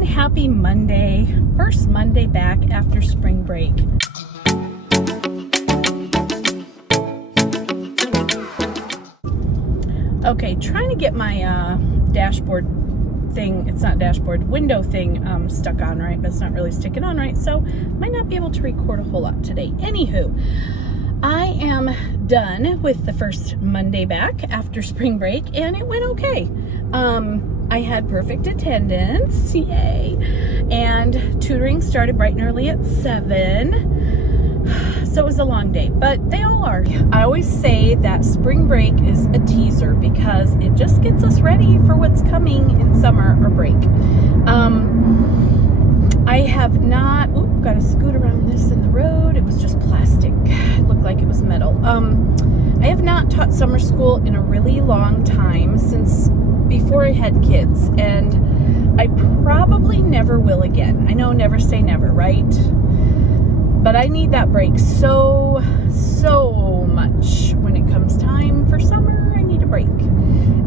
everyone. Happy Monday. First Monday back after spring break. Okay, trying to get my dashboard thing, it's not dashboard, window thing stuck on right, but it's not really sticking on right, so might not be able to record a whole lot today. Anywho, I am done with the first Monday back after spring break, and it went okay. I had perfect attendance, yay, and tutoring started bright and early at 7, so it was a long day, but they all are. I always say that spring break is a teaser because it just gets us ready for what's coming in summer or break. I have not, got to scoot around this in the road. It was just plastic. It looked like it was metal. I have not taught summer school in a really long time, since before I had kids, and I probably never will again. I know never say never, right? But I need that break so much. When it comes time for summer, I need a break.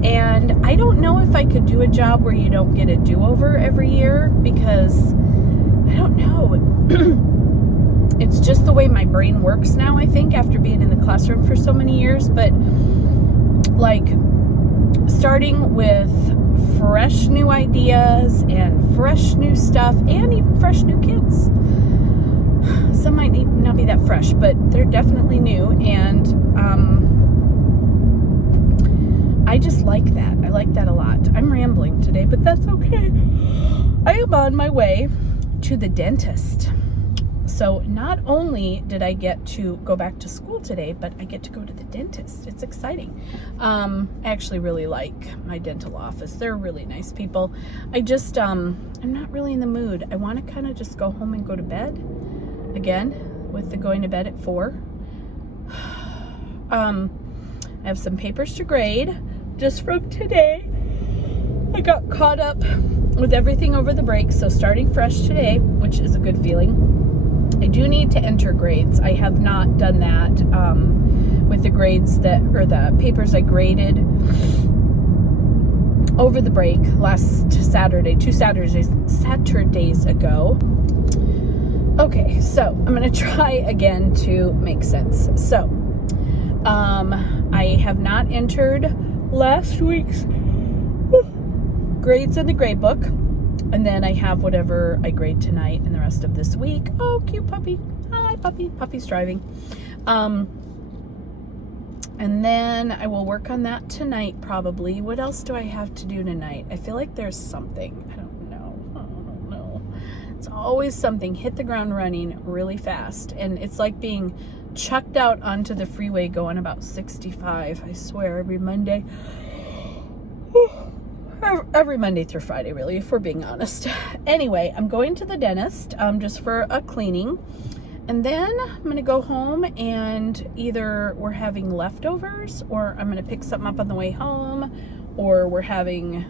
And I don't know if I could do a job where you don't get a do-over every year, because I don't know. It's just the way my brain works now, I think, after being in the classroom for so many years. But like, starting with fresh new ideas and fresh new stuff and even fresh new kids. Some might not be that fresh, but they're definitely new, and I just like that. I like that a lot. I'm rambling today, but that's okay. I am on my way to the dentist. So not only did I get to go back to school today, but I get to go to the dentist. It's exciting. I actually really like my dental office. They're really nice people. I just, I'm not really in the mood. I want to kind of just go home and go to bed again, with the going to bed at 4. I have some papers to grade just from today. I got caught up with everything over the break, so starting fresh today, which is a good feeling. I do need to enter grades. I have not done that with the grades or the papers I graded over the break last Saturday, 2 Saturdays ago. Okay, so I'm going to try again to make sense. So, I have not entered last week's grades in the grade book. And then I have whatever I grade tonight and the rest of this week. Oh, cute puppy. Hi, puppy. Puppy's driving. And then I will work on that tonight, probably. What else do I have to do tonight? I feel like there's something. I don't know. It's always something. Hit the ground running really fast. And it's like being chucked out onto the freeway going about 65. I swear, every Monday. Every Monday through Friday, really, if we're being honest. Anyway, I'm going to the dentist just for a cleaning. And then I'm going to go home, and either we're having leftovers, or I'm going to pick something up on the way home, or we're having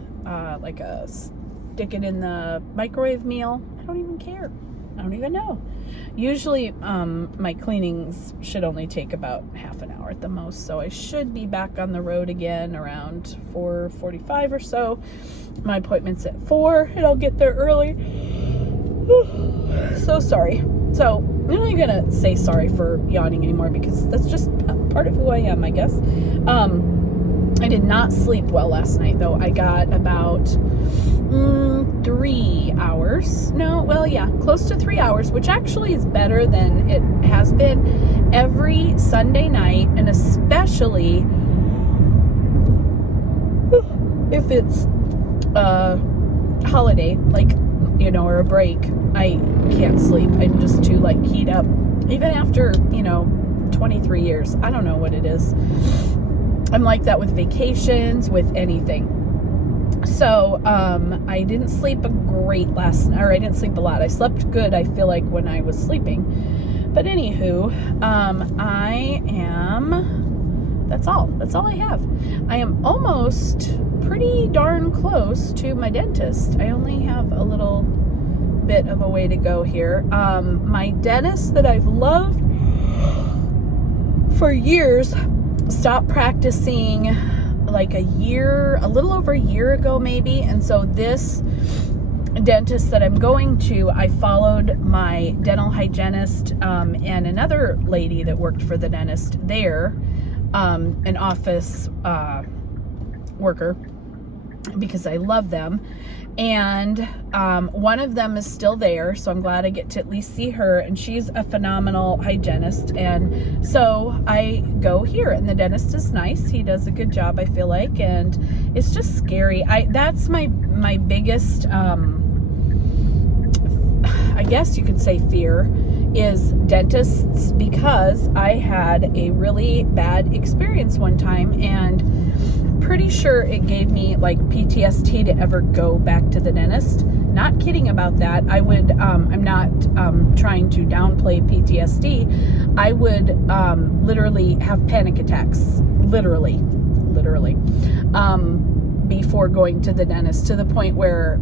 like a stick it in the microwave meal. I don't even care. I don't even know. Usually my cleanings should only take about half an hour at the most, so I should be back on the road again around 4:45 or so. My appointment's at 4, and I'll get there early. So sorry. So I'm not even gonna say sorry for yawning anymore, because that's just part of who I am, I guess. I did not sleep well last night, though. I got about 3 hours. No, well, yeah, close to 3 hours, which actually is better than it has been every Sunday night, and especially if it's a holiday, like, you know, or a break. I can't sleep. I'm just too, like, keyed up. Even after, 23 years. I don't know what it is. I'm like that with vacations, with anything. So, I didn't sleep great last night, or I didn't sleep a lot. I slept good, I feel like, when I was sleeping. But anywho, that's all I have. I am almost pretty darn close to my dentist. I only have a little bit of a way to go here. My dentist that I've loved for years stopped practicing like a little over a year ago maybe, and so this dentist that I'm going to, I followed my dental hygienist and another lady that worked for the dentist there, an office worker, because I love them. And one of them is still there, so I'm glad I get to at least see her, and she's a phenomenal hygienist. And so I go here, and the dentist is nice. He does a good job, I feel like, and it's just scary. That's my biggest I guess you could say fear is dentists, because I had a really bad experience one time, and pretty sure it gave me like PTSD to ever go back to the dentist. Not kidding about that. I would, I'm not trying to downplay PTSD. I would literally have panic attacks, literally, before going to the dentist, to the point where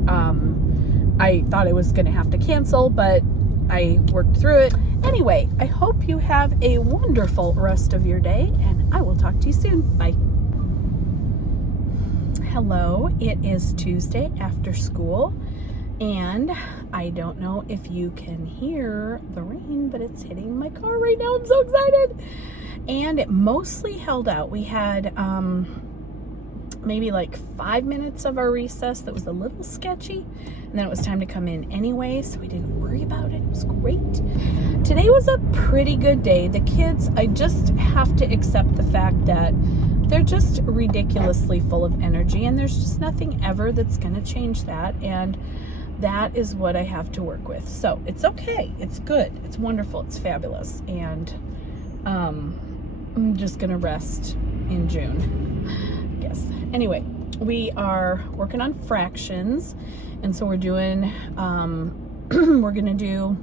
I thought I was going to have to cancel, but I worked through it. Anyway, I hope you have a wonderful rest of your day, and I will talk to you soon. Bye. Hello, it is Tuesday after school, and I don't know if you can hear the rain, but it's hitting my car right now. I'm so excited. And it mostly held out. We had maybe like 5 minutes of our recess that was a little sketchy, and then it was time to come in anyway, so we didn't worry about it. It was great. Today was a pretty good day. The kids, I just have to accept the fact that they're just ridiculously full of energy, and there's just nothing ever that's going to change that, and that is what I have to work with. So it's okay. It's good. It's wonderful. It's fabulous. And I'm just going to rest in June, I guess. Anyway, we are working on fractions, and so we're doing, we're going to do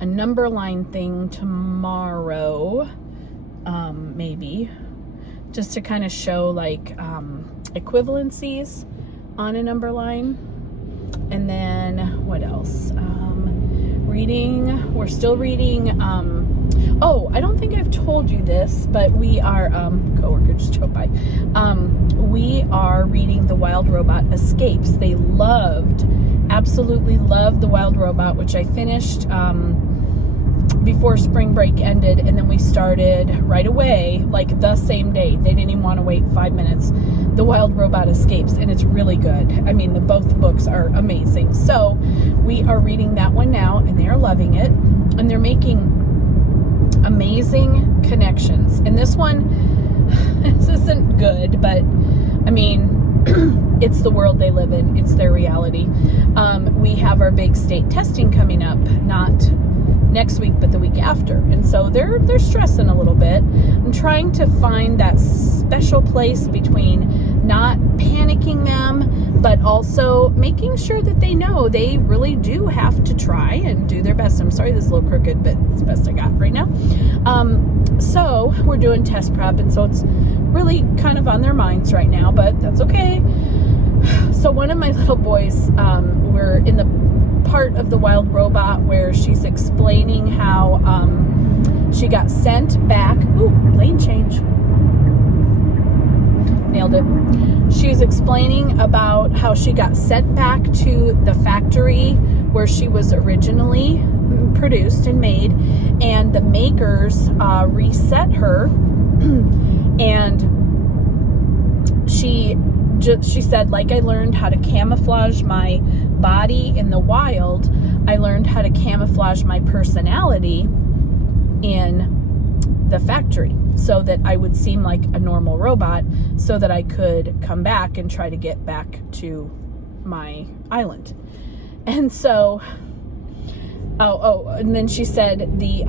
a number line thing tomorrow, maybe, just to kind of show like equivalencies on a number line. And then what else? Reading, we're still reading, oh, I don't think I've told you this, but we are, coworker just drove by, we are reading The Wild Robot Escapes. They absolutely loved The Wild Robot, which I finished before spring break ended, and then we started right away, like the same day. They didn't even want to wait 5 minutes. The Wild Robot Escapes, and it's really good. I mean, both books are amazing. So we are reading that one now, and they are loving it, and they're making amazing connections. And this one, this isn't good, but I mean, it's the world they live in. It's their reality. We have our big state testing coming up, not next week, but the week after. And so they're stressing a little bit. I'm trying to find that special place between not panicking them, but also making sure that they know they really do have to try and do their best. I'm sorry this is a little crooked, but it's the best I got right now. So we're doing test prep, and so it's really kind of on their minds right now, but that's okay. So one of my little boys, we're in the part of The Wild Robot where she's explaining how she got sent back. Ooh, lane change. Nailed it. She's explaining about how she got sent back to the factory where she was originally produced and made, and the makers reset her, and she said, like, I learned how to camouflage my body in the wild, I learned how to camouflage my personality in the factory so that I would seem like a normal robot, so that I could come back and try to get back to my island. And so and then she said the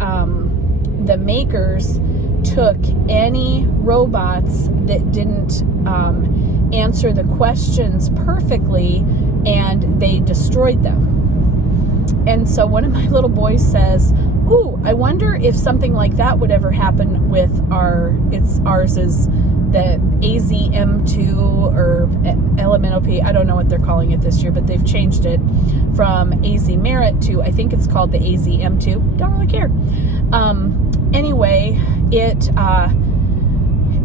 makers took any robots that didn't answer the questions perfectly, and they destroyed them. And so one of my little boys says, ooh, I wonder if something like that would ever happen with ours is the AZ-M2 or LMNOP. I don't know what they're calling it this year, but they've changed it from AZ Merit to, I think it's called the AZ-M2. Don't really care. Anyway,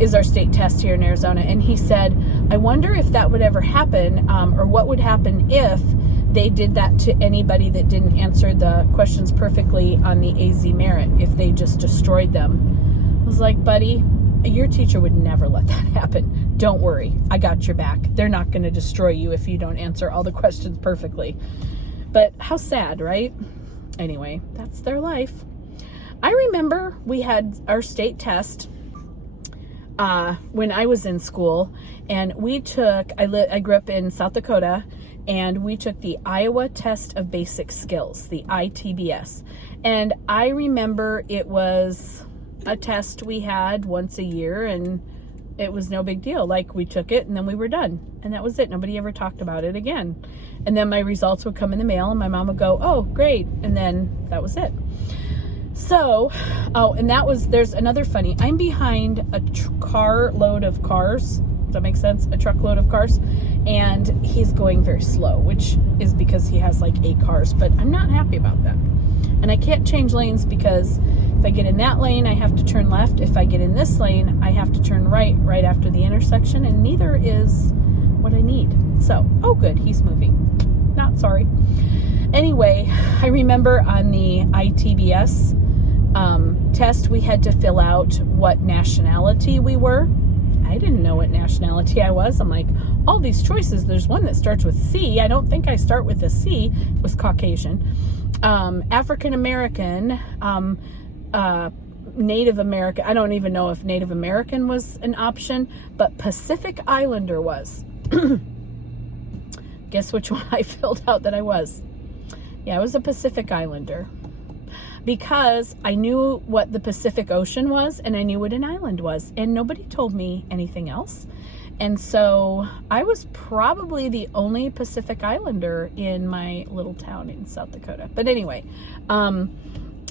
is our state test here in Arizona. And he said, I wonder if that would ever happen, or what would happen if they did that to anybody that didn't answer the questions perfectly on the AZ Merit, if they just destroyed them. I was like, buddy, your teacher would never let that happen. Don't worry, I got your back. They're not going to destroy you if you don't answer all the questions perfectly. But how sad, right? Anyway, that's their life. I remember we had our state test when I was in school, and we took, I grew up in South Dakota, and we took the Iowa Test of Basic Skills, the ITBS. And I remember it was a test we had once a year, and it was no big deal. Like, we took it and then we were done, and that was it. Nobody ever talked about it again. And then my results would come in the mail, and my mom would go, oh, great. And then that was it. So, and there's another funny, I'm behind a car load of cars. Does that make sense? A truckload of cars. And he's going very slow, which is because he has like 8 cars, but I'm not happy about that. And I can't change lanes because if I get in that lane, I have to turn left. If I get in this lane, I have to turn right after the intersection, and neither is what I need. So, oh good, he's moving. Not sorry. Anyway, I remember on the ITBS test, we had to fill out what nationality we were. I didn't know what nationality I was. I'm like, all these choices, there's one that starts with C. I don't think I start with a C. It was Caucasian. African American, Native American. I don't even know if Native American was an option, but Pacific Islander was. Guess which one I filled out that I was? Yeah, I was a Pacific Islander, because I knew what the Pacific Ocean was, and I knew what an island was, and nobody told me anything else. And so I was probably the only Pacific Islander in my little town in South Dakota. But anyway,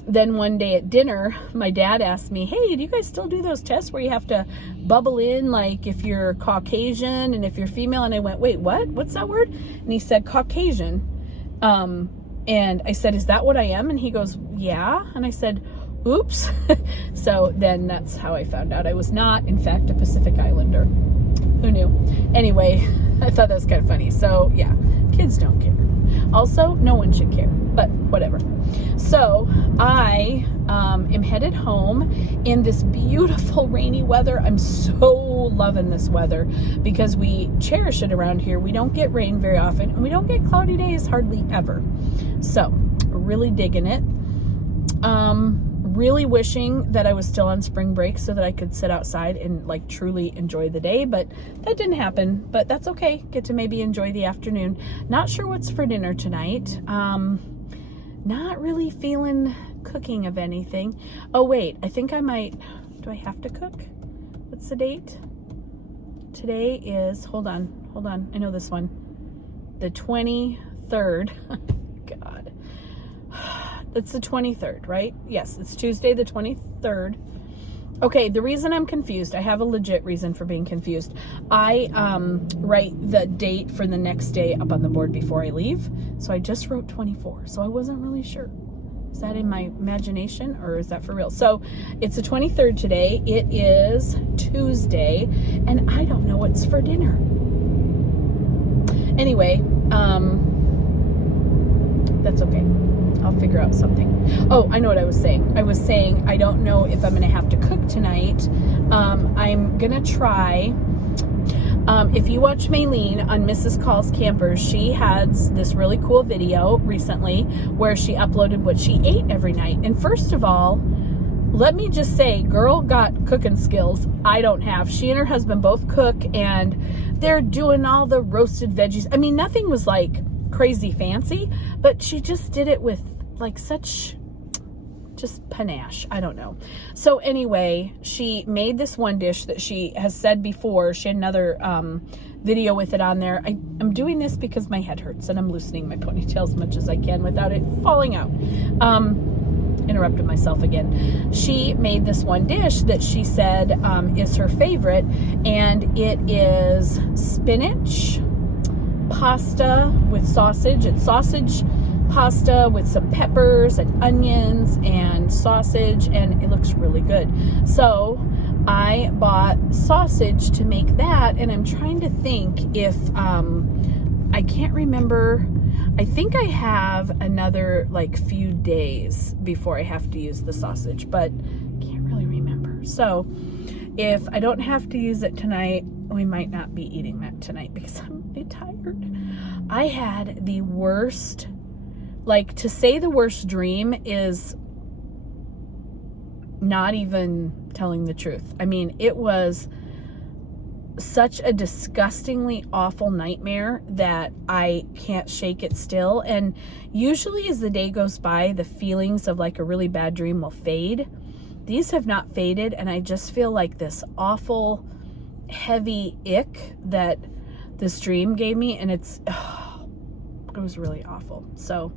then one day at dinner, my dad asked me, hey, do you guys still do those tests where you have to bubble in, like, if you're Caucasian and if you're female? And I went, wait, what? What's that word? And he said, Caucasian. And I said, is that what I am? And he goes, yeah. And I said, oops. So then that's how I found out I was not, in fact, a Pacific Islander. Who knew? Anyway, I thought that was kind of funny. So yeah, kids don't care. Also, no one should care, but whatever. So I am headed home in this beautiful rainy weather. I'm so loving this weather because we cherish it around here. We don't get rain very often, and we don't get cloudy days hardly ever. So really digging it. Really wishing that I was still on spring break so that I could sit outside and like truly enjoy the day, but that didn't happen. But that's okay. Get to maybe enjoy the afternoon. Not sure what's for dinner tonight. Not really feeling cooking of anything. Oh wait, I think I might. Do I have to cook? What's the date? Today is, hold on. I know this one. The 23rd. God. It's the 23rd, right? Yes, it's Tuesday the 23rd. Okay, the reason I'm confused, I have a legit reason for being confused. I write the date for the next day up on the board before I leave. So I just wrote 24, so I wasn't really sure. Is that in my imagination or is that for real? So it's the 23rd today. It is Tuesday, and I don't know what's for dinner. Anyway, that's okay. I'll figure out something. Oh, I know what I was saying. I was saying I don't know if I'm going to have to cook tonight. I'm going to try. If you watch Maylene on Mrs. Call's Campers, she has this really cool video recently where she uploaded what she ate every night. And first of all, let me just say, girl got cooking skills I don't have. She and her husband both cook, and they're doing all the roasted veggies. I mean, nothing was like crazy fancy, but she just did it with like such just panache. I don't know. So anyway, she made this one dish that she has said before. She had another video with it on there. I'm doing this because my head hurts and I'm loosening my ponytail as much as I can without it falling out. Interrupted myself again. She made this one dish that she said is her favorite, and it is spinach pasta with sausage. It's sausage pasta with some peppers and onions and sausage, and it looks really good. So I bought sausage to make that, and I'm trying to think if, I can't remember. I think I have another like few days before I have to use the sausage, but can't really remember. So if I don't have to use it tonight, we might not be eating that tonight because I'm really tired. I had the worst, like, to say the worst dream is not even telling the truth. I mean, it was such a disgustingly awful nightmare that I can't shake it still. And usually as the day goes by, the feelings of like a really bad dream will fade. These have not faded, and I just feel like this awful, heavy ick that this dream gave me, and it was really awful. So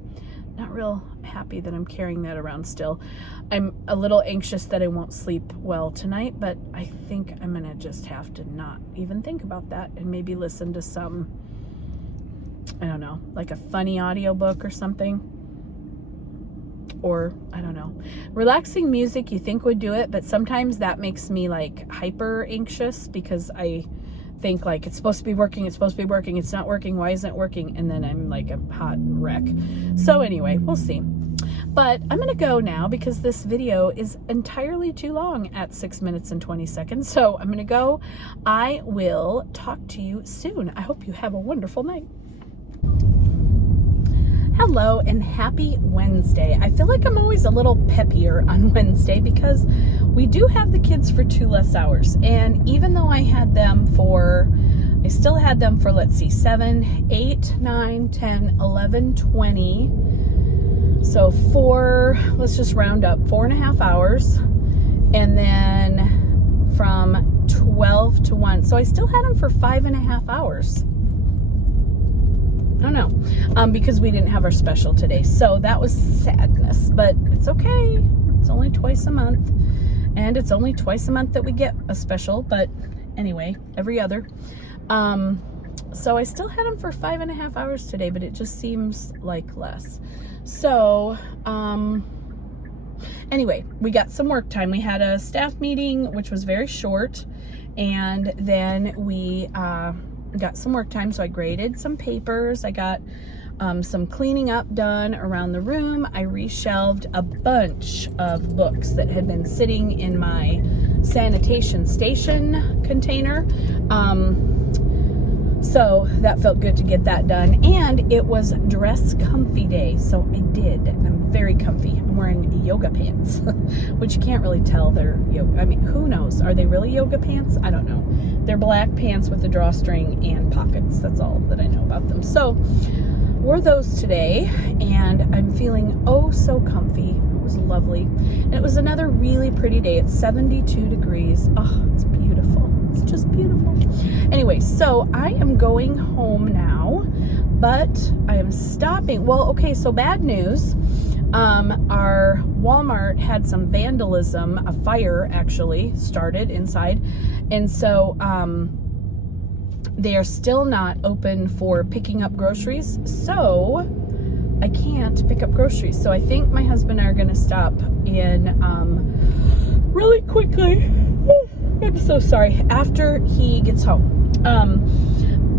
not real happy that I'm carrying that around still. I'm a little anxious that I won't sleep well tonight, but I think I'm gonna just have to not even think about that and maybe listen to some, I don't know, like a funny audiobook or something. Or, I don't know, relaxing music you think would do it, but sometimes that makes me like hyper anxious because I think like it's supposed to be working, it's not working, why isn't it working? And then I'm like a hot wreck. So anyway, we'll see. But I'm gonna go now because this video is entirely too long at 6 minutes and 20 seconds. So I'm gonna go. I will talk to you soon. I hope you have a wonderful night. Hello and happy Wednesday. I feel like I'm always a little peppier on Wednesday because we do have the kids for 2 less hours. And even though I still had them for, let's see, 7, 8, 9, 10, 11, 20. So let's just round up, 4.5 hours. And then from 12 to 1. So I still had them for 5.5 hours. I don't know, because we didn't have our special today. So that was sadness, but it's okay. It's only twice a month, and it's only twice a month that we get a special, but anyway, every other. So I still had them for 5.5 hours today, but it just seems like less. So, anyway, we got some work time. We had a staff meeting, which was very short, and then we, got some work time, so I graded some papers. I got some cleaning up done around the room. I reshelved a bunch of books that had been sitting in my sanitation station container. So that felt good to get that done. And it was dress comfy day, so I did. I'm very comfy. I'm wearing yoga pants, which you can't really tell they're yoga. I mean, who knows? Are they really yoga pants? I don't know. They're black pants with a drawstring and pockets. That's all that I know about them. So wore those today, and I'm feeling oh so comfy. It was lovely. And it was another really pretty day. It's 72 degrees. Oh, it's beautiful. It's just beautiful. Anyway, so I am going home now, but I am stopping. Well, okay, so bad news. Our Walmart had some vandalism. A fire actually started inside. And so they are still not open for picking up groceries. So I can't pick up groceries. So I think my husband and I are going to stop in really quickly. I'm so sorry. After he gets home.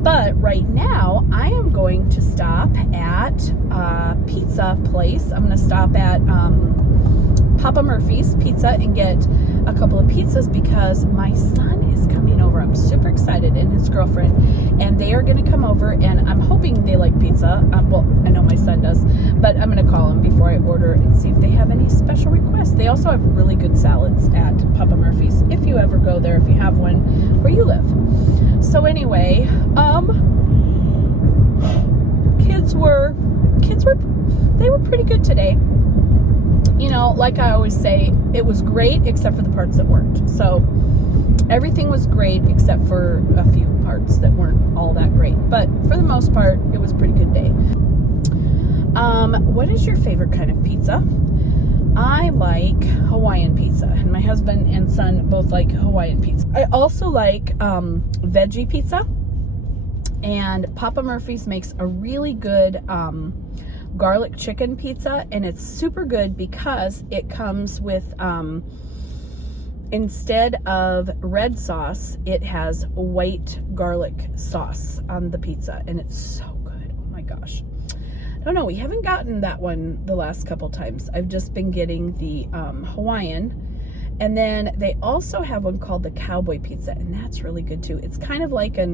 But right now I am going to stop at a pizza place. I'm going to stop at Papa Murphy's Pizza and get a couple of pizzas because my son is coming over. I'm super excited, and his girlfriend, and they are going to come over, and I'm hoping they like pizza. Well, I know my son does, but I'm going to call them before I order and see if they have any special requests. They also have really good salads at Papa Murphy's if you ever go there, if you have one where you live. So anyway, they were pretty good today. You know, like I always say, it was great except for the parts that weren't. So everything was great except for a few parts that weren't all that great. But for the most part, it was a pretty good day. What is your favorite kind of pizza? I like Hawaiian pizza, and my husband and son both like Hawaiian pizza. I also like veggie pizza, and Papa Murphy's makes a really good garlic chicken pizza, and it's super good because it comes with instead of red sauce, it has white garlic sauce on the pizza, and it's so good. Oh my gosh. I don't know, we haven't gotten that one the last couple times. I've just been getting the Hawaiian. And then they also have one called the Cowboy Pizza, and that's really good too. It's kind of like I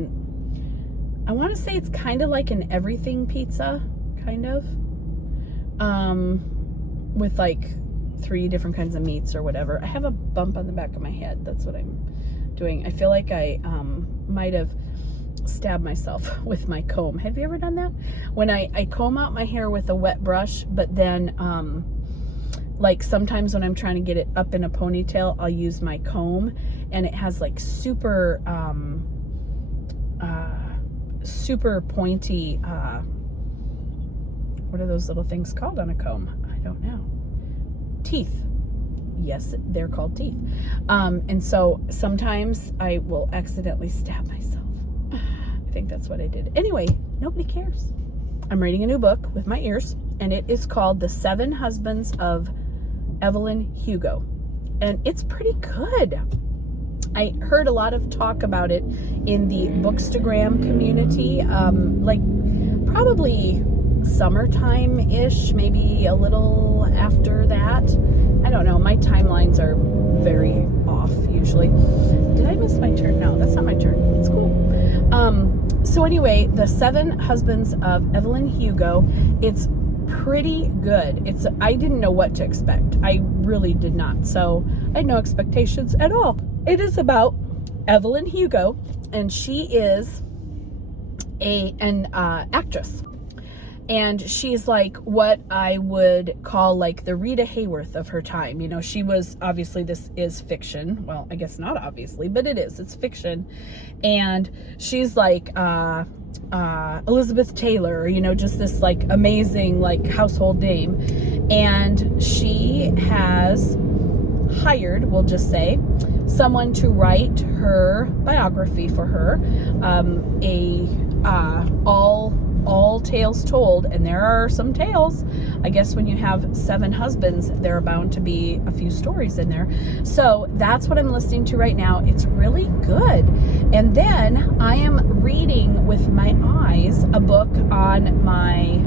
want to say it's kind of like an everything pizza, kind of. With like 3 different kinds of meats or whatever. I have a bump on the back of my head. That's what I'm doing. I feel like I might have stabbed myself with my comb. Have you ever done that? When I comb out my hair with a wet brush, but then like sometimes when I'm trying to get it up in a ponytail, I'll use my comb, and it has like super pointy, what are those little things called on a comb? I don't know. Teeth. Yes, they're called teeth. And so sometimes I will accidentally stab myself. I think that's what I did. Anyway, nobody cares. I'm reading a new book with my ears, and it is called The 7 Husbands of Evelyn Hugo, and it's pretty good. I heard a lot of talk about it in the Bookstagram community, like probably summertime-ish, maybe a little after that. I don't know, my timelines are very off usually. Did I miss my turn? No, that's not my turn. It's cool. So anyway, The 7 Husbands of Evelyn Hugo, it's pretty good. I didn't know what to expect. I really did not. So I had no expectations at all. It is about Evelyn Hugo, and she is an actress. And she's like what I would call like the Rita Hayworth of her time. You know, she was, obviously this is fiction. Well, I guess not obviously, but it is. It's fiction. And she's like Elizabeth Taylor, you know, just this like amazing like household name. And she has hired, we'll just say, someone to write her biography for her, all tales told, and there are some tales. I guess when you have 7 husbands, there are bound to be a few stories in there. So that's what I'm listening to right now. It's really good. And then I am reading with my eyes a book on my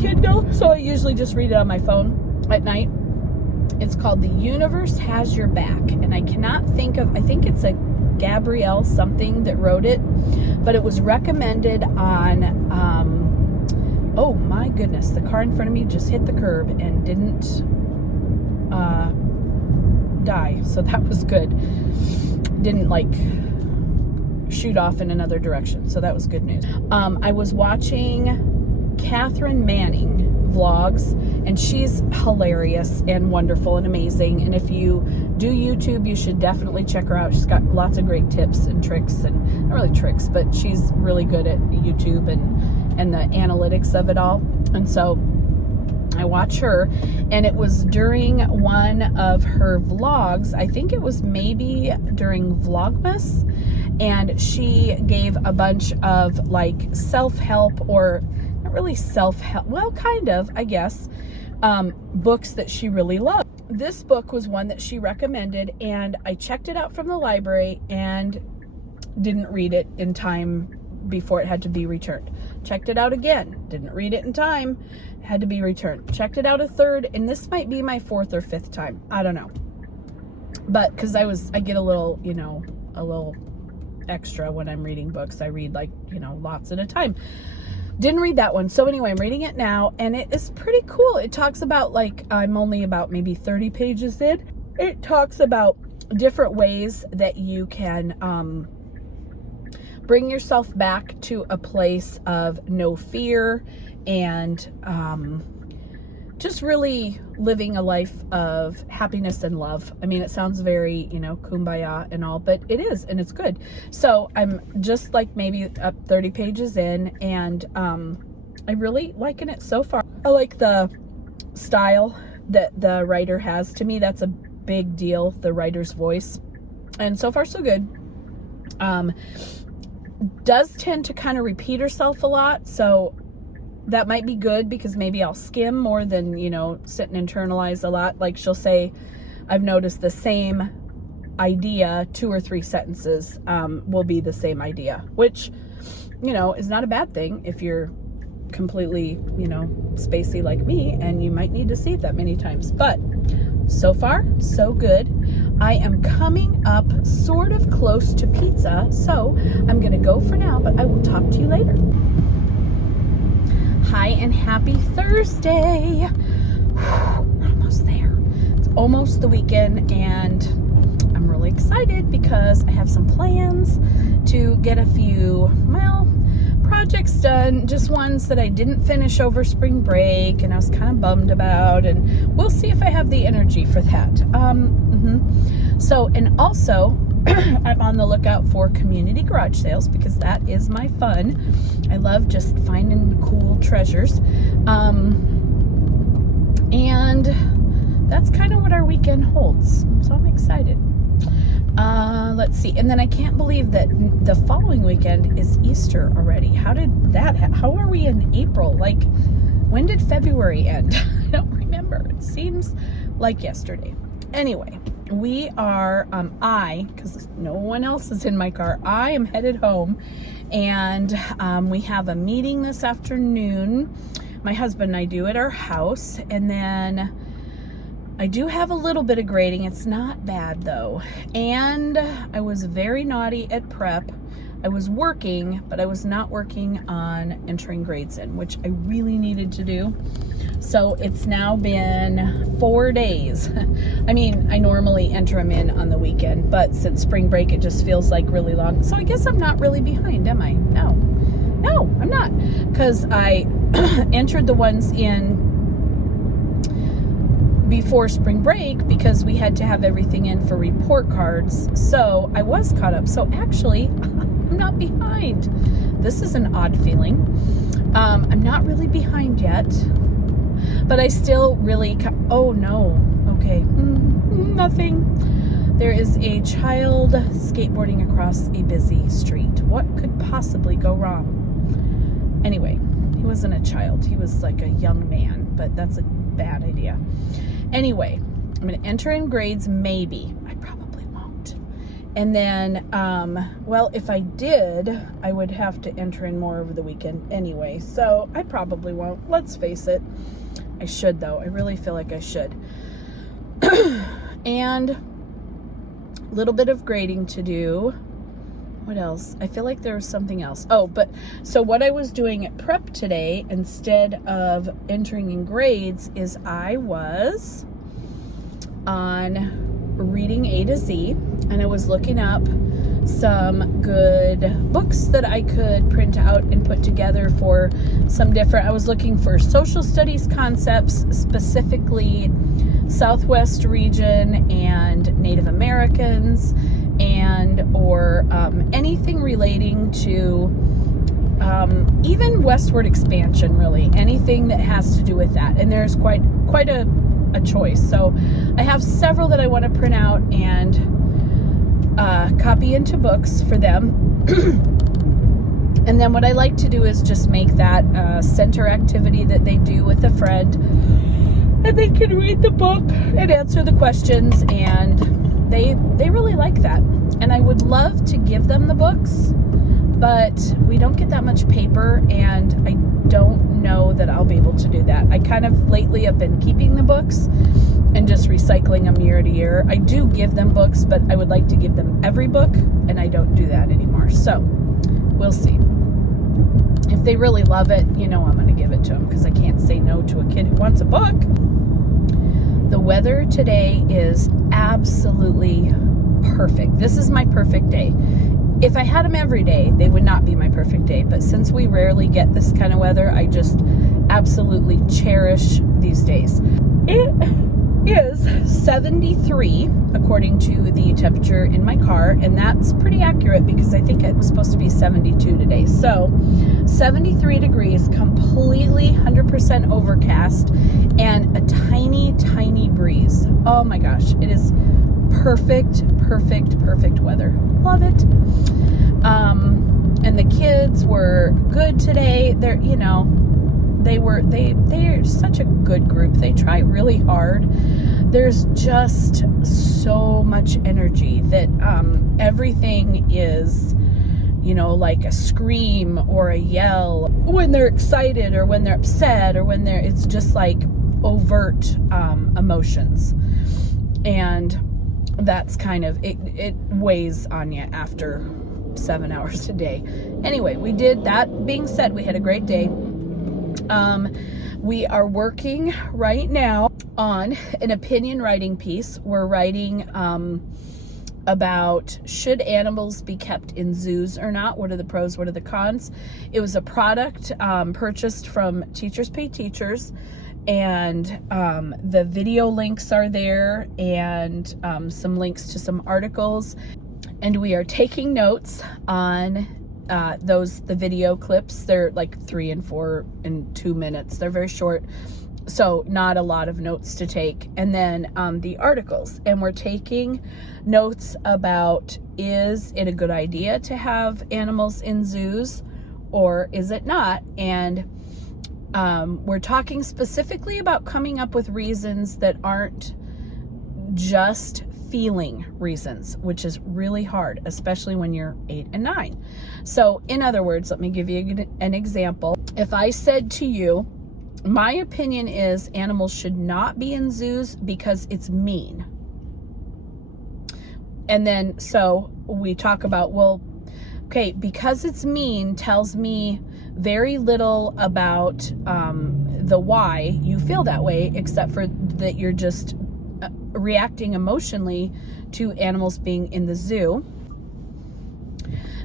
Kindle. So I usually just read it on my phone at night. It's called The Universe Has Your Back, and I cannot think of, I think it's a Gabrielle something that wrote it, but it was recommended on, oh my goodness, the car in front of me just hit the curb and didn't die, so that was good. Didn't like shoot off in another direction, so that was good news. I was watching Catherine Manning vlogs, and she's hilarious and wonderful and amazing, and if you do YouTube, you should definitely check her out. She's got lots of great tips and tricks, and not really tricks, but she's really good at YouTube and the analytics of it all. And so I watch her, and it was during one of her vlogs, I think it was maybe during Vlogmas, and she gave a bunch of like self-help, or not really self-help, well, kind of, I guess, books that she really loved. This book was one that she recommended, and I checked it out from the library and didn't read it in time before it had to be returned. Checked it out again, didn't read it in time, had to be returned. Checked it out a third, and this might be my 4th or 5th time. I don't know. But because I get a little, you know, a little extra when I'm reading books. I read like, you know, lots at a time. Didn't read that one. So anyway, I'm reading it now, and it is pretty cool. It talks about, like, I'm only about maybe 30 pages in. It talks about different ways that you can bring yourself back to a place of no fear, and just really living a life of happiness and love. I mean, it sounds very, you know, kumbaya and all, but it is, and it's good. So I'm just like maybe up 30 pages in, and I really liking it so far. I like the style that the writer has. To me, that's a big deal, the writer's voice. And so far, so good. Does tend to kind of repeat herself a lot, so that might be good, because maybe I'll skim more than, you know, sit and internalize a lot. Like she'll say, I've noticed the same idea, 2 or 3 sentences will be the same idea, which, is not a bad thing if you're completely, spacey like me, and you might need to see it that many times. But so far, so good. I am coming up sort of close to pizza, so I'm going to go for now, but I will talk to you later. Hi, and happy Thursday. We're almost there. It's almost the weekend, and I'm really excited because I have some plans to get a few, projects done, just ones that I didn't finish over spring break and I was kind of bummed about, and we'll see if I have the energy for that. So, and also I'm on the lookout for community garage sales because that is my fun. I love just finding cool treasures. And that's kind of what our weekend holds. So I'm excited. Let's see. And then I can't believe that the following weekend is Easter already. How did that how are we in April? Like, when did February end? I don't remember. It seems like yesterday. Anyway, we are, because no one else is in my car, I am headed home, and we have a meeting this afternoon. My husband and I do at our house, and then I do have a little bit of grading. It's not bad though. And I was very naughty at prep. I was working, but I was not working on entering grades in, which I really needed to do. So it's now been 4 days. I mean, I normally enter them in on the weekend, but since spring break, it just feels like really long. So I guess I'm not really behind, am I? No, I'm not. Because I entered the ones in before spring break because we had to have everything in for report cards. So I was caught up. So actually, I'm not behind. This is an odd feeling. I'm not really behind yet, but I still really, oh no, okay, nothing. There is a child skateboarding across a busy street. What could possibly go wrong? Anyway, he wasn't a child. He was like a young man, but that's a bad idea. Anyway, I'm going to enter in grades, maybe. I probably won't. And then, if I did, I would have to enter in more over the weekend anyway. So I probably won't. Let's face it. I should, though. I really feel like I should. And a little bit of grading to do. What else? I feel like there was something else. So what I was doing at prep today, instead of entering in grades, is I was on reading A to Z, and I was looking up some good books that I could print out and put together for some different, I was looking for social studies concepts, specifically Southwest region and Native Americans, or anything relating to even westward expansion, really, anything that has to do with that. And there's quite a choice. So I have several that I want to print out and copy into books for them. And then what I like to do is just make that center activity that they do with a friend, and they can read the book and answer the questions, and they really like that. And I would love to give them the books, but we don't get that much paper, and I don't know that I'll be able to do that. I kind of lately have been keeping the books and just recycling them year to year. I do give them books, but I would like to give them every book, and I don't do that anymore. So we'll see. If they really love it, I'm going to give it to them, because I can't say no to a kid who wants a book. The weather today is absolutely perfect. This is my perfect day. If I had them every day, they would not be my perfect day. But since we rarely get this kind of weather, I just absolutely cherish these days. It is 73 according to the temperature in my car, and that's pretty accurate because I think it was supposed to be 72 today. So 73 degrees, completely 100% overcast, and a tiny breeze. Oh my gosh, it is perfect weather. Love it. And the kids were good today. They're, they're such a good group. They try really hard. There's just so much energy that everything is, like a scream or a yell when they're excited or when they're upset or when it's just like overt emotions. And that's kind of, it weighs on you after 7 hours a day. Anyway, we did that. Being said, we had a great day. We are working right now on an opinion writing piece. We're writing about should animals be kept in zoos or not? What are the pros? What are the cons? It was a product purchased from Teachers Pay Teachers, and the video links are there, and some links to some articles. And we are taking notes on the video clips. They're like 3 and 4 and 2 minutes. They're very short, so not a lot of notes to take. And then the articles. And we're taking notes about, is it a good idea to have animals in zoos or is it not? And we're talking specifically about coming up with reasons that aren't just feeling reasons, which is really hard, especially when you're 8 and 9. So in other words, let me give you an example. If I said to you, my opinion is animals should not be in zoos because it's mean. And then, so we talk about, well, okay, because it's mean tells me very little about the why you feel that way, except for that you're just reacting emotionally to animals being in the zoo.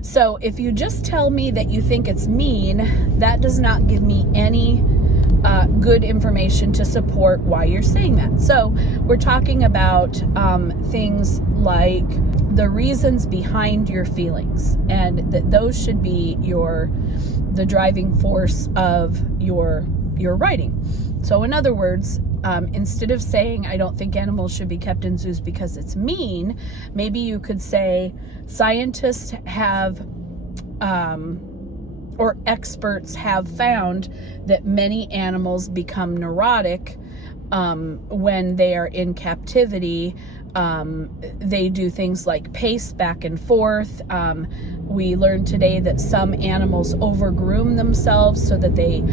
So if you just tell me that you think it's mean, that does not give me any good information to support why you're saying that. So we're talking about things like the reasons behind your feelings, and that those should be the driving force of your writing. So in other words, instead of saying, I don't think animals should be kept in zoos because it's mean, maybe you could say, scientists have, or experts have found that many animals become neurotic when they are in captivity. They do things like pace back and forth. We learned today that some animals overgroom themselves so that they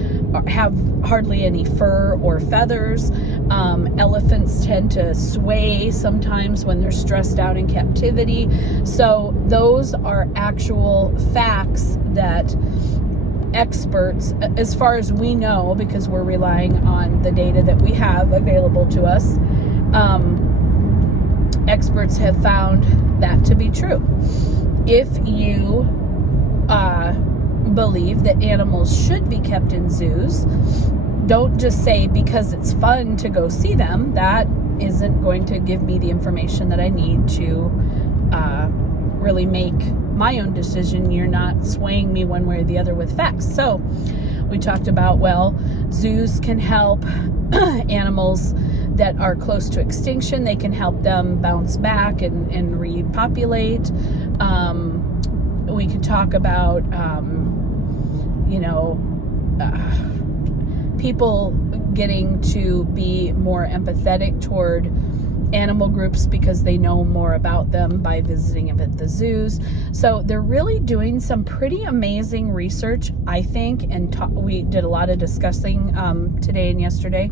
have hardly any fur or feathers. Elephants tend to sway sometimes when they're stressed out in captivity. So those are actual facts that experts, as far as we know, because we're relying on the data that we have available to us, experts have found that to be true. If you believe that animals should be kept in zoos, don't just say because it's fun to go see them. That isn't going to give me the information that I need to really make my own decision. You're not swaying me one way or the other with facts. So we talked about, well, zoos can help animals that are close to extinction. They can help them bounce back and repopulate. We could talk about, people getting to be more empathetic toward animal groups because they know more about them by visiting them at the zoos. So they're really doing some pretty amazing research, I think, and we did a lot of discussing today and yesterday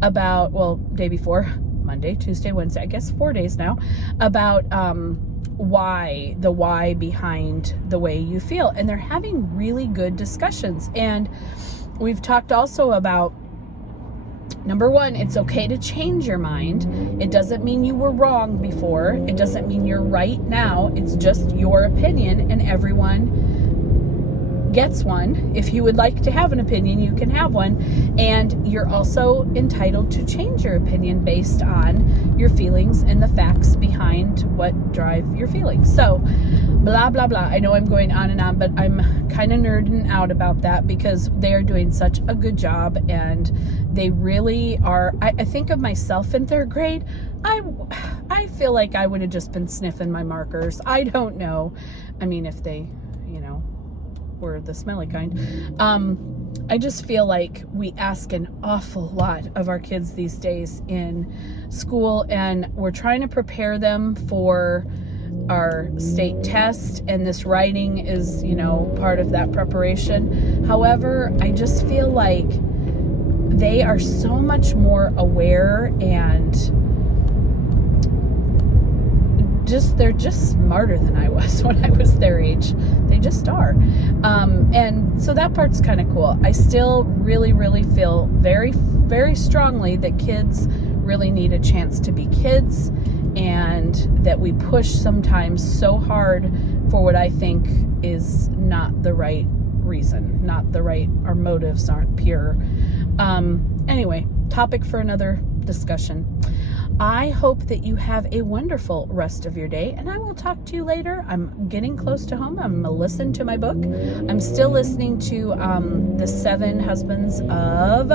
about, day before, Monday, Tuesday, Wednesday, I guess 4 days now, about the why behind the way you feel. And they're having really good discussions. And we've talked also about, number one, it's okay to change your mind. It doesn't mean you were wrong before. It doesn't mean you're right now. It's just your opinion, and everyone gets one. If you would like to have an opinion, you can have one. And you're also entitled to change your opinion based on your feelings and the facts behind what drive your feelings. So, blah, blah, blah. I know I'm going on and on, but I'm kind of nerding out about that because they are doing such a good job, and they really are. I think of myself in 3rd grade. I feel like I would have just been sniffing my markers. I don't know. I mean, if they, were the smelly kind. I just feel like we ask an awful lot of our kids these days in school, and we're trying to prepare them for our state test, and this writing is, part of that preparation. However, I just feel like they are so much more aware and they're just smarter than I was when I was their age. They just are. And so that part's kind of cool. I still really, really feel very, very strongly that kids really need a chance to be kids, and that we push sometimes so hard for what I think is not the right reason, our motives aren't pure. Anyway, topic for another discussion. I hope that you have a wonderful rest of your day, and I will talk to you later. I'm getting close to home. I'm going to listen to my book. I'm still listening to The 7 Husbands of...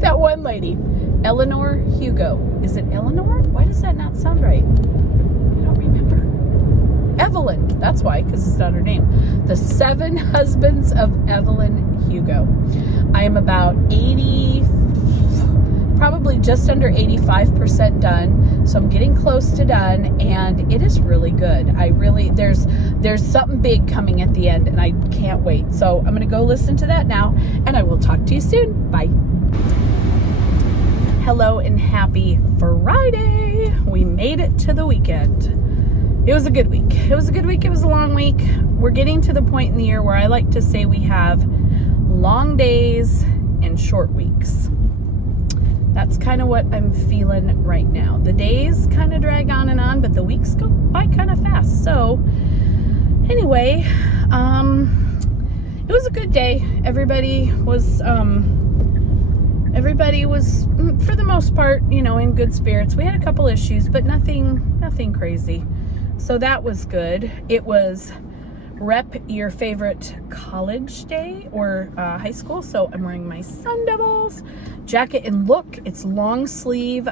that one lady, Eleanor Hugo. Is it Eleanor? Why does that not sound right? I don't remember. Evelyn. That's why, because it's not her name. The 7 Husbands of Evelyn Hugo. I am about probably just under 85% done. So I'm getting close to done, and it is really good. There's something big coming at the end, and I can't wait. So I'm going to go listen to that now, and I will talk to you soon. Bye. Hello and happy Friday. We made it to the weekend. It was a good week. It was a long week. We're getting to the point in the year where I like to say we have long days and short weeks. That's kind of what I'm feeling right now. The days kind of drag on, but the weeks go by kind of fast. So anyway, it was a good day. Everybody was, for the most part, in good spirits. We had a couple issues, but nothing crazy. So that was good. It was rep your favorite college day or high school. So I'm wearing my Sun Devils jacket, and look, it's long sleeve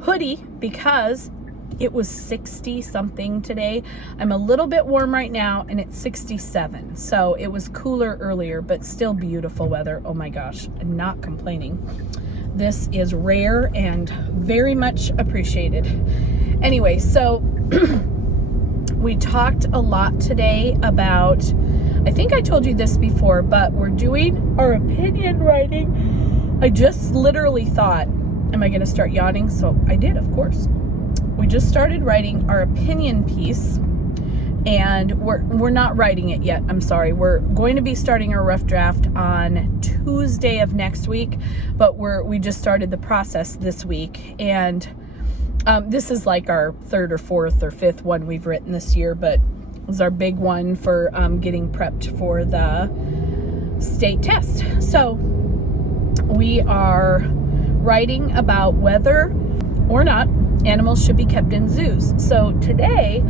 hoodie because it was 60 something today. I'm a little bit warm right now, and it's 67. So it was cooler earlier, but still beautiful weather. Oh my gosh, I'm not complaining. This is rare and very much appreciated. Anyway, so we talked a lot today about, I think I told you this before, but we're doing our opinion writing. I just literally thought, am I going to start yawning? So I did, of course. We just started writing our opinion piece, and we're not writing it yet. I'm sorry. We're going to be starting our rough draft on Tuesday of next week, but we just started the process this week, and this is like our third or fourth or fifth one we've written this year, but it was our big one for getting prepped for the state test. So we are writing about whether or not animals should be kept in zoos. So today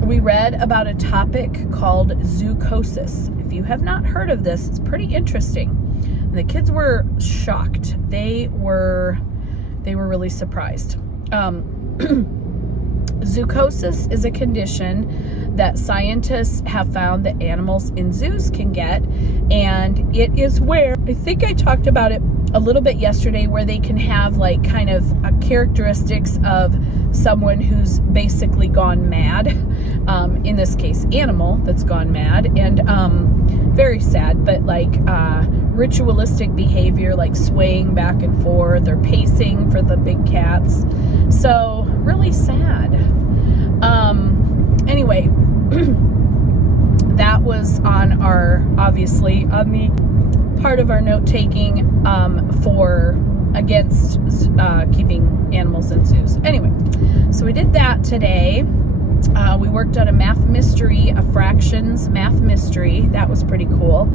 we read about a topic called zoochosis. If you have not heard of this, it's pretty interesting. The kids were shocked. They were really surprised. Zoochosis is a condition that scientists have found that animals in zoos can get, and it is where, I think I talked about it a little bit yesterday, where they can have like kind of characteristics of someone who's basically gone mad, in this case animal that's gone mad, and very sad, but like ritualistic behavior, like swaying back and forth or pacing for the big cats. So really sad. Anyway, that was on the part of our note taking against keeping animals in zoos. Anyway, so we did that today. We worked on a math mystery, a fractions math mystery. That was pretty cool.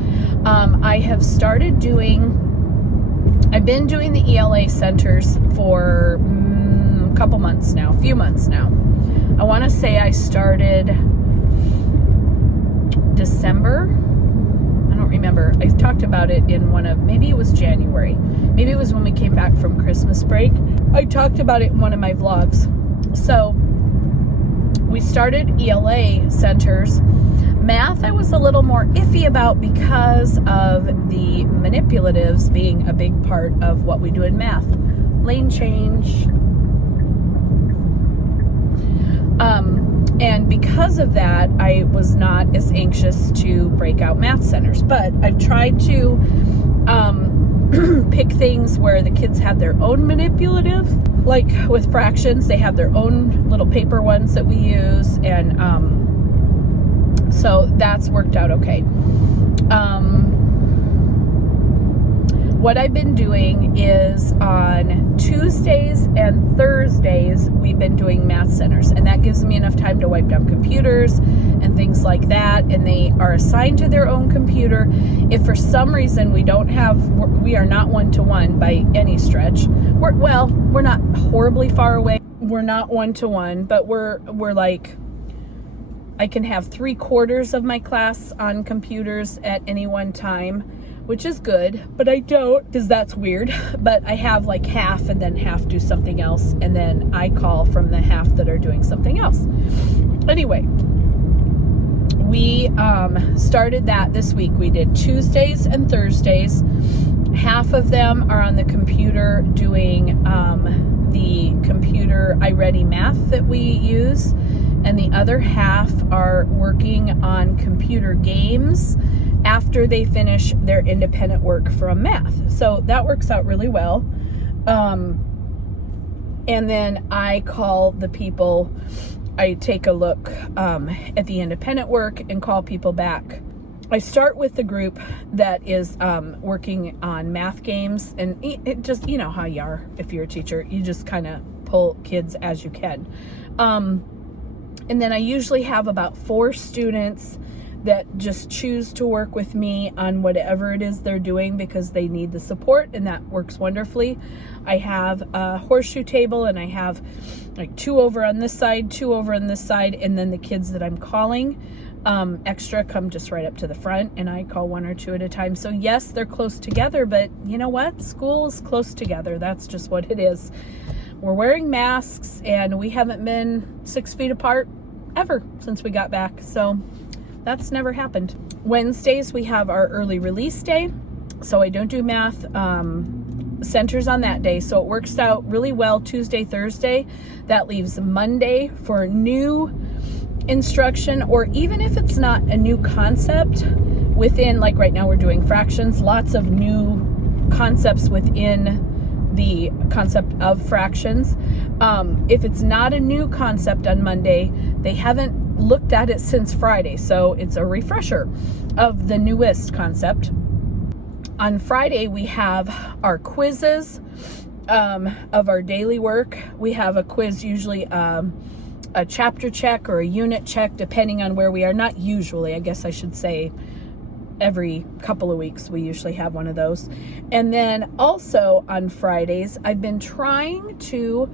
I've been doing the ELA centers for a few months now. I want to say I started December. I don't remember. I talked about it in maybe it was January. Maybe it was when we came back from Christmas break. I talked about it in one of my vlogs. So we started ELA centers. Math I was a little more iffy about because of the manipulatives being a big part of what we do in math. Lane change. And because of that, I was not as anxious to break out math centers. But I've tried to pick things where the kids have their own manipulative. Like with fractions, they have their own little paper ones that we use. And so that's worked out okay. What I've been doing is on Tuesdays and Thursdays, we've been doing math centers, and that gives me enough time to wipe down computers and things like that, and they are assigned to their own computer. If for some reason we are not one-to-one by any stretch. We're not horribly far away. We're not one-to-one, but we're like, I can have 3/4 of my class on computers at any one time, which is good, but I don't, because that's weird. But I have like half, and then half do something else, and then I call from the half that are doing something else. Anyway, we started that this week. We did Tuesdays and Thursdays. Half of them are on the computer doing the computer iReady math that we use, and the other half are working on computer games after they finish their independent work from math. So that works out really well. And then I call the people, I take a look at the independent work and call people back. I start with the group that is working on math games, and it just, you know how you are if you're a teacher, you just kind of pull kids as you can. And then I usually have about 4 students that just choose to work with me on whatever it is they're doing because they need the support, and that works wonderfully. I have a horseshoe table, and I have like 2 over on this side, 2 over on this side, and then the kids that I'm calling extra come just right up to the front, and I call 1 or 2 at a time. So yes, they're close together, but you know what? School is close together. That's just what it is. We're wearing masks, and we haven't been 6 feet apart ever since we got back. So that's never happened. Wednesdays, we have our early release day. So I don't do math centers on that day. So it works out really well Tuesday, Thursday. That leaves Monday for new instruction, or even if it's not a new concept within, like right now we're doing fractions, lots of new concepts within the concept of fractions. If it's not a new concept on Monday, they haven't looked at it since Friday, so it's a refresher of the newest concept. On Friday, we have our quizzes of our daily work. We have a quiz, usually a chapter check or a unit check, depending on where we are. Not usually, I guess I should say every couple of weeks we usually have one of those. And then also on Fridays, I've been trying to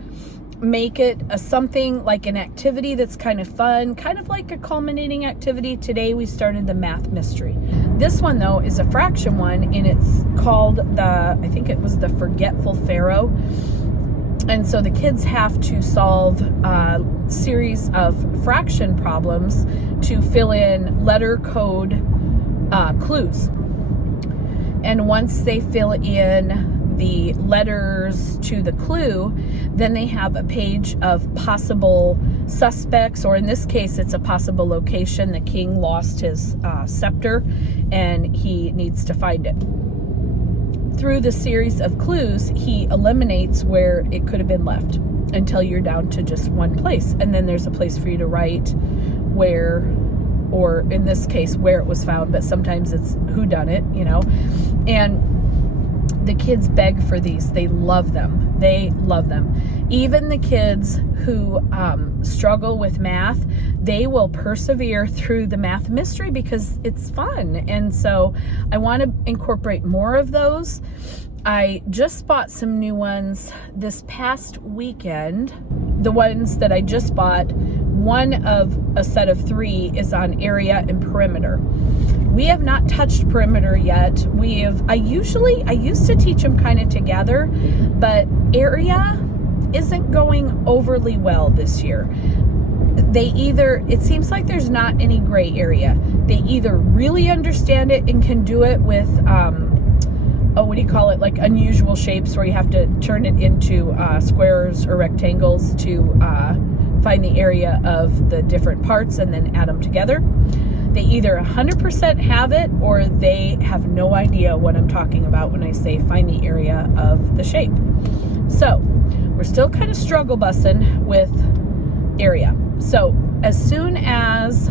make it something like an activity that's kind of fun, kind of like a culminating activity. Today we started the math mystery. This one though is a fraction one, and it's called I think it was the Forgetful Pharaoh. And so the kids have to solve a series of fraction problems to fill in letter code clues. And once they fill in the letters to the clue, then they have a page of possible suspects, or in this case, it's a possible location. The king lost his scepter, and he needs to find it. Through the series of clues, he eliminates where it could have been left until you're down to just one place. And then there's a place for you to write where, or in this case, where it was found, but sometimes it's who done it, you know. And the kids beg for these. They love them. They love them. Even the kids who struggle with math, they will persevere through the math mystery because it's fun. And so I want to incorporate more of those. I just bought some new ones this past weekend. The ones that I just bought, one of a set of 3 is on area and perimeter. We have not touched perimeter yet. I used to teach them kind of together, but area isn't going overly well this year. it seems like there's not any gray area. They either really understand it and can do it with, what do you call it? Like unusual shapes where you have to turn it into squares or rectangles to find the area of the different parts and then add them together. They either 100% have it or they have no idea what I'm talking about when I say find the area of the shape. So we're still kind of struggle bussing with area. So as soon as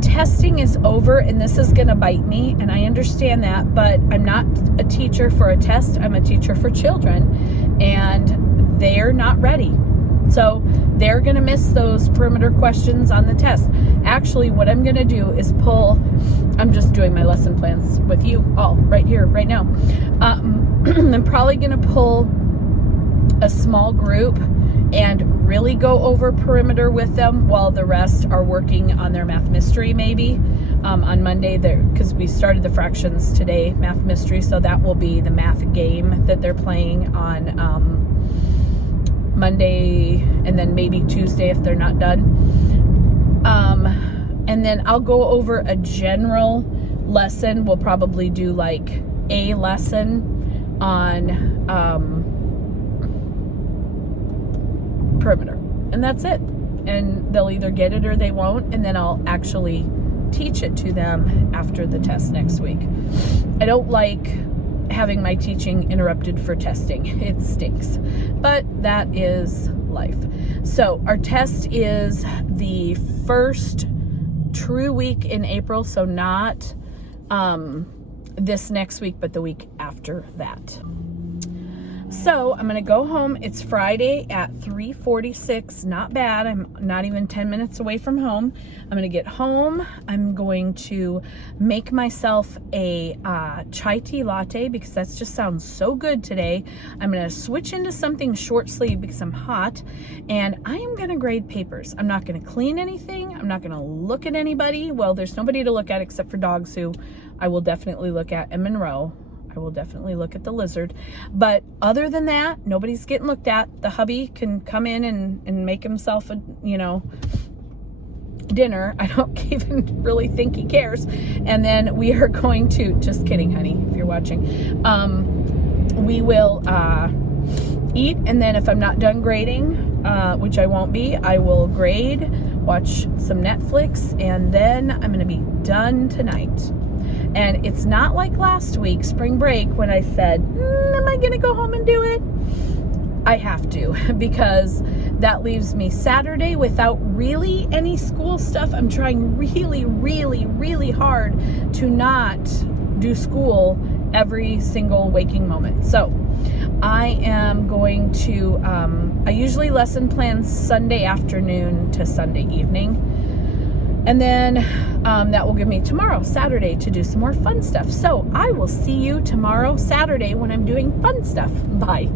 testing is over, and this is going to bite me, and I understand that, but I'm not a teacher for a test. I'm a teacher for children, and they're not ready. So they're going to miss those perimeter questions on the test. Actually, what I'm going to do is I'm just doing my lesson plans with you all right here, right now. I'm probably going to pull a small group and really go over perimeter with them while the rest are working on their math mystery maybe. On Monday, because we started the fractions today, math mystery, so that will be the math game that they're playing on Monday, and then maybe Tuesday if they're not done. And then I'll go over a general lesson. We'll probably do like a lesson on perimeter, and that's it. And they'll either get it or they won't, and then I'll actually teach it to them after the test next week. I don't like having my teaching interrupted for testing. It stinks, but that is life. So our test is the first true week in April, so not this next week, but the week after that. So I'm going to go home. It's Friday at 3:46. Not bad. I'm not even 10 minutes away from home. I'm going to get home. I'm going to make myself a chai tea latte because that just sounds so good today. I'm going to switch into something short sleeve because I'm hot, and I am going to grade papers. I'm not going to clean anything. I'm not going to look at anybody. Well, there's nobody to look at except for dogs, who I will definitely look at, and Monroe. I will definitely look at the lizard. But other than that, nobody's getting looked at. The hubby can come in and make himself a, dinner. I don't even really think he cares. And then we are going to, just kidding, honey, if you're watching. We will eat. And then if I'm not done grading, which I won't be, I will grade, watch some Netflix, and then I'm going to be done tonight. And it's not like last week, spring break, when I said, am I going to go home and do it? I have to, because that leaves me Saturday without really any school stuff. I'm trying really, really, really hard to not do school every single waking moment. So I am going to, I usually lesson plan Sunday afternoon to Sunday evening. And then that will give me tomorrow, Saturday, to do some more fun stuff. So I will see you tomorrow, Saturday, when I'm doing fun stuff. Bye.